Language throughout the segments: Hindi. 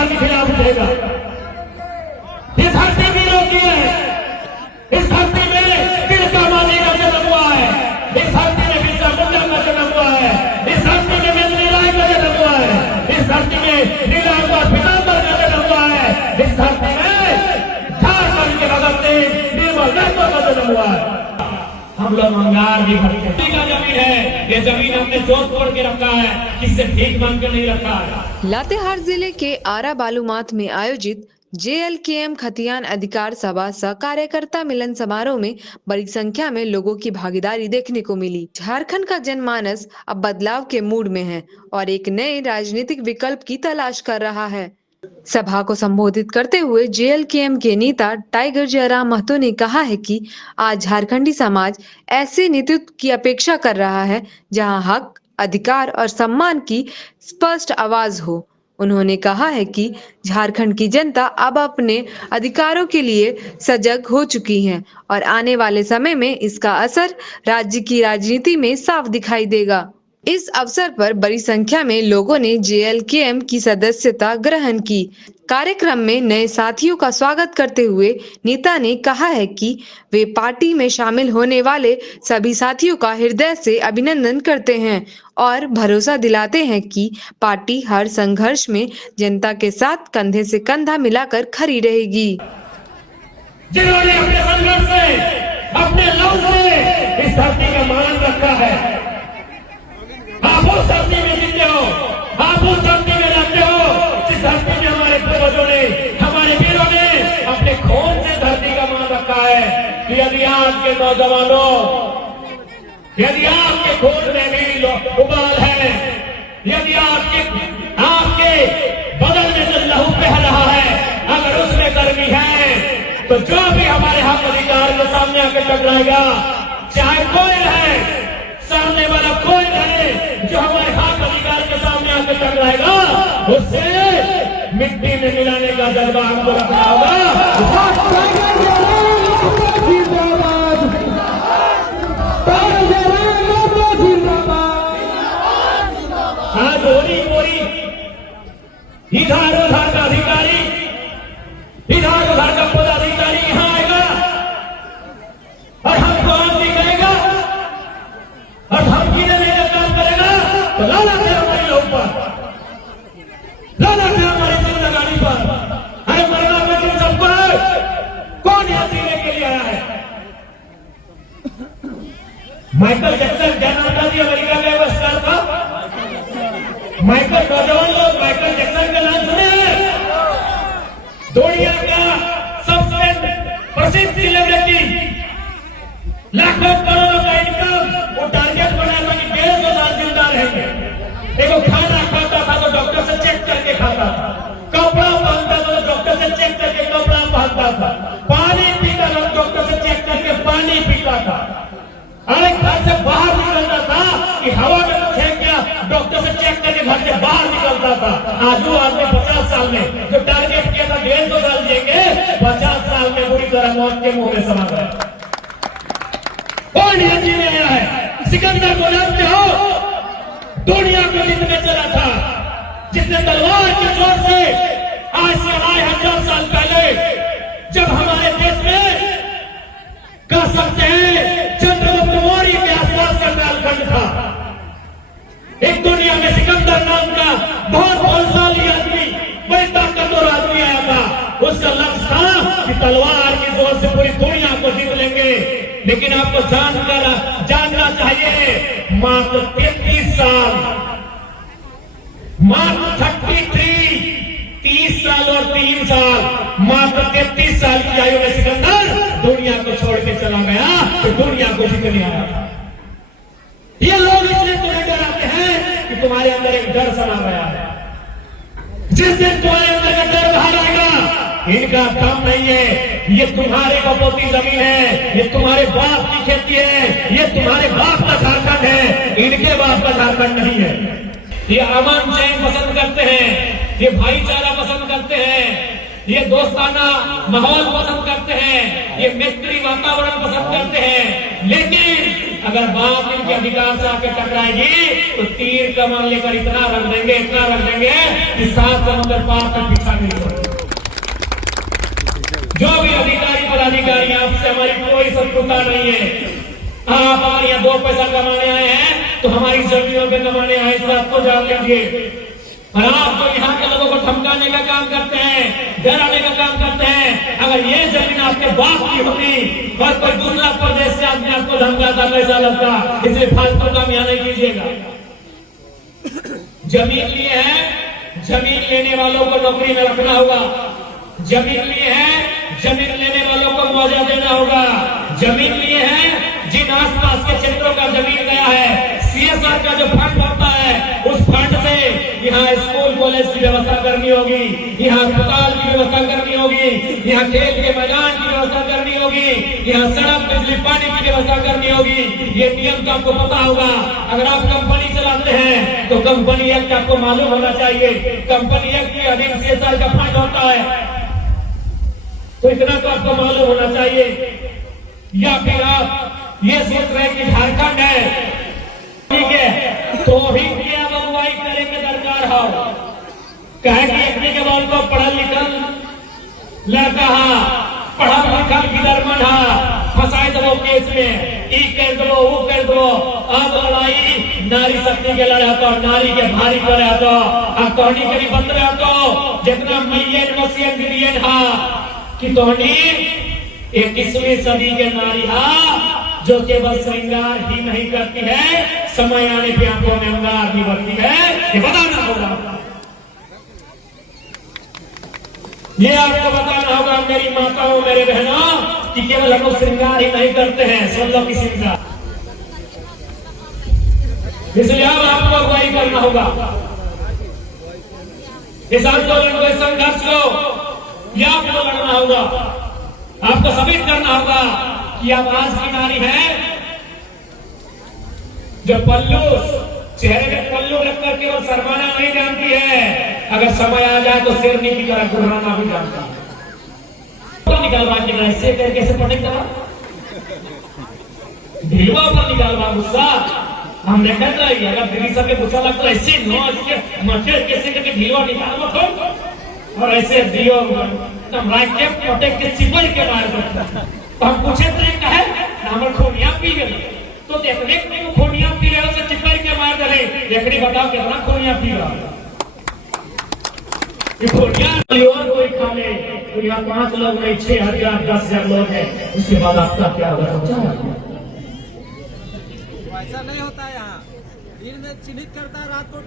सरकार के खिलाफ उठेगा। ये धरती वीरों की है, इस धरती में तिलका मांझी का जन्म हुआ है, इस धरती में बिरसा मुंडा का जन्म हुआ है, इस धरती में नंदनी राय का जन्म हुआ है, इस धरती में नीलांबर पीतांबर का जन्म हुआ है, इस धरती में झारखंड के भगत सिंह निर्मल महतो का जन्म हुआ है। हम लोग अंगार भी भरते हैं। का जमीन है, ये जमीन हमने जोत तोड़ के रखा है, किससे भीख मांग कर नहीं रखा है। लातेहार जिले के आरा बालूमाथ में आयोजित JLKM खतियान अधिकार सभा सह कार्यकर्ता मिलन समारोह में बड़ी संख्या में लोगों की भागीदारी देखने को मिली। झारखंड का जनमानस अब बदलाव के मूड में है और एक नए राजनीतिक विकल्प की तलाश कर रहा है। सभा को संबोधित करते हुए JLKM के नेता टाइगर जयराम महतो ने कहा है कि आज झारखंडी समाज ऐसे नेतृत्व की अपेक्षा कर रहा है जहां हक, अधिकार और सम्मान की स्पष्ट आवाज हो। उन्होंने कहा है कि झारखंड की जनता अब अपने अधिकारों के लिए सजग हो चुकी है और आने वाले समय में इसका असर राज्य की राजनीति में साफ दिखाई देगा। इस अवसर पर बड़ी संख्या में लोगों ने JLKM की सदस्यता ग्रहण की। कार्यक्रम में नए साथियों का स्वागत करते हुए नेता ने कहा है कि वे पार्टी में शामिल होने वाले सभी साथियों का हृदय से अभिनंदन करते हैं और भरोसा दिलाते हैं कि पार्टी हर संघर्ष में जनता के साथ कंधे से कंधा मिलाकर खड़ी रहेगी। जिन्होंने अपने संघर्ष से, अपने लव से इस धरती का मान रखा है, आप उस धरती में जीते हो, आप उस धरती में रहते हो जिस धरती में हमारे पूर्वजों ने, हमारे वीरों ने अपने खून से धरती का मान रखा है। कि यदि आपके नौजवानों, यदि आपके खून में भी उबाल है, यदि आपके बगल में जो लहू बह रहा है, अगर उसमें गर्मी है, तो जो भी हमारे हक अधिकार के सामने आके टकराएगा, चाहे कोई है, सामने वाला कोई रहे, जो हमारे हक अधिकार के सामने आके टकराएगा, उससे मिट्टी में मिलाने का जज्बा हमको रखना होगा। आज होरी मोरी इधर उधर का अधिकारी, इधर उधर का पदाधिकारी यहाँ आएगा और हमको आदमी कहेगा और धमकी देने का काम करेगा, तो लानत है हमारी लोग पर, लानत है हमारी जिंदगानी पर, है मरना बेटी सब पर। कौन यहाँ जीने के लिए आया है? माइकल जैक्सन क्या नाम था जी अमेरिका का स्टार था? माइकल, नौजवान लोग माइकल जैक्सन का नाम सुने हैं? दुनिया का सबसे प्रसिद्ध सेलिब्रिटी, लाखों करोड़ों का इनकम, वो टारगेट बनाया कि 150 साल जिंदा रहेंगे। देखो, खाना खाता था तो डॉक्टर से चेक करके खाता था, कपड़ा पहनता था तो डॉक्टर से चेक करके कपड़ा पहनता था, पानी पीता था तो डॉक्टर से चेक करके पानी पीता था, अरे घर से बाहर निकलता था कि हवा में कुछ है क्या, डॉक्टर से चेक करके घर से बाहर निकलता था। आज वो आदमी 50 साल में जो टारगेट किया था 150 साल जिएंगे, 50 साल में बुरी तरह मौत के मुंह में समा गया। कौन यहाँ जीने आया है? सिकंदर को जानते हो? दुनिया को जीतने चला था, जिसने तलवार के जोर से आज से 1000 साल पहले, जब हमारे देश में कह सकते हैं चंद्रगुप्त मौर्य के आसपास का कालखंड था, एक दुनिया में सिकंदर नाम का बहुत बलशाली आदमी, बड़ी ताकतवर आदमी आया था। उसका लक्ष्य था कि तलवार की जोर से पूरी दुनिया को जीत लेंगे। लेकिन आपको जानना चाहिए, मात्र 33 साल, मात्र 30 साल और 3 साल, मात्र 33 साल की आयु में सिकंदर दुनिया को छोड़ के चला गया, तो दुनिया को जीतने आया था। ये लोग इसलिए तुम्हें डराते हैं कि तुम्हारे अंदर एक डर समा गया है। जिस दिन तुम्हारे अंदर का डर बाहर आएगा, इनका काम नहीं है, ये तुम्हारे बपोती जमीन है, ये तुम्हारे बाप की खेती है, ये तुम्हारे बाप का झारखंड है, इनके बाप का झारखंड नहीं है। ये अमन चैन पसंद करते हैं, ये भाईचारा पसंद करते हैं, ये दोस्ताना माहौल पसंद करते हैं, ये मैत्री वातावरण पसंद करते हैं। लेकिन अगर बाप इनके अधिकार से आके टकराएगी तो तीर कमान लेकर इतना रख देंगे कि 7 समुद्र पार तक पीछा नहीं होगा। जो भी अधिकारी पदाधिकारी आपसे हमारी कोई शत्रुता नहीं है। आप हमारे यहाँ 2 पैसा कमाने आए हैं तो हमारी जमीनों पे कमाने आए, इस बात को जान लीजिए। और आप जो यहाँ के लोगों को धमकाने का काम करते हैं, डराने का काम करते हैं, अगर ये जमीन आपके बाप की होती और कोई दूसरा प्रदेश से आदमी आपको धमकाता कैसा लगता? इसलिए फालतू काम यहाँ नहीं कीजिएगा। जमीन लिए है, जमीन लेने वालों को नौकरी में रखना होगा। जमीन लिए है, जमीन लेने वालों को मुआवजा देना होगा। जमीन लिए है, जिन आसपास के क्षेत्रों का जमीन गया है, CSR का जो फंड होता है उस फंड से यहाँ स्कूल कॉलेज की व्यवस्था करनी होगी, यहाँ अस्पताल की व्यवस्था करनी होगी, यहाँ खेल के मैदान की व्यवस्था करनी होगी, यहाँ सड़क बिजली पानी की व्यवस्था करनी होगी। ये नियम तो आपको पता होगा। अगर आप कंपनी चलाते हैं तो कंपनी एक्ट आपको मालूम होना चाहिए। कंपनी एक्ट के अधीन CSR का फंड होता है तो इतना तो आपको मालूम होना चाहिए। या फिर आप ये सोच रहे कि झारखंड है, ठीक है, तो ही क्या अगुवाई करे के दरकार हो। कहे कि अपने के बाल को पढ़ल लिखल लड़का पढ़ल लिखल गिदरमन फंसाए दो केस में, ई कर दो वो कर दो। अब लड़ाई नारी शक्ति के लड़े तो नारी के भारी करे तो तोहनी के भी बंद रहे तो जितना मिलियन मसियन बिलियन कि तोहनी 21वीं सदी के नारी जो केवल श्रृंगार ही नहीं करती है, समय आने पे आंखों में अंगार भी बढ़ती है। ये बताना होगा, ये आपको बताना होगा मेरी माताओं मेरे बहनों कि केवल हम लोग श्रृंगार ही नहीं करते हैं, सब लोग की श्रृंगार। इसलिए अब आपको अगुवाई करना होगा इस आंदोलन को, इस संघर्ष को। यह आपको लड़ना होगा, आपको साबित करना होगा कि आप आज की नारी है जो पल्लू चेहरे में पल्लू रखकर केवल शर्माना नहीं जानती है, अगर समय आ जाए तो शेरनी की तरह गुर्राना भी जानती है। तो निकालवा के ऐसे करके कैसे पढ़ेगा, ढीलवा पर निकालवा गुस्सा हम देखते रहिए। अगर दिल्ली सब के गुस्सा लगता है ऐसे नोच के मचे कैसे करके ढीलवा निकालवा तो और ऐसे दियो राके पटे के चिपड़ के मार देता। तो हम पूछे तो कहे हमर खोनिया पी गए तो देखने को खोनिया पी रहे से चिपड़ के मार दे। देखनी बताओ कितना खोनिया पी रहा ये खोनिया और कोई खा ले तो यहाँ 5 लोग नहीं 6,000 10,000 लोग हैं, उसके बाद आपका क्या होगा समझा? ऐसा नहीं होता है। यहाँ दिन में चिन्हित करता, रात को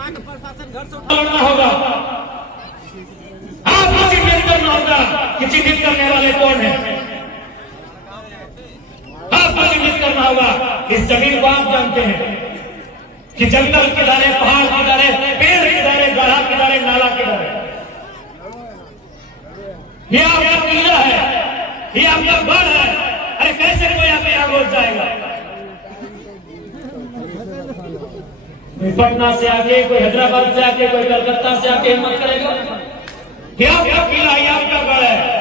8 प्रशासन घर से उठाना होगा। आपको चिन्हित करना होगा कि चिन्हित करने वाले कौन है। आपको चिन्हित करना होगा। इस जमीन को आप जानते हैं कि जंगल किनारे, पहाड़ किनारे, पेड़ किनारे, गढ़ा किनारे, नाला किनारे, ये आपका किला है, ये आपका गढ़ है। अरे कैसे कोई आपके यहाँ घुस जाएगा? पटना से आके, कोई हैदराबाद से आके, कोई कलकत्ता से आके हिम्मत करेगा? क्या क्या किला है, आपका गढ़ है।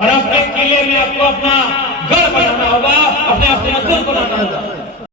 और अपने किले में आपको अपना गढ़ बनाना होगा, अपने अपने को बनाना होगा।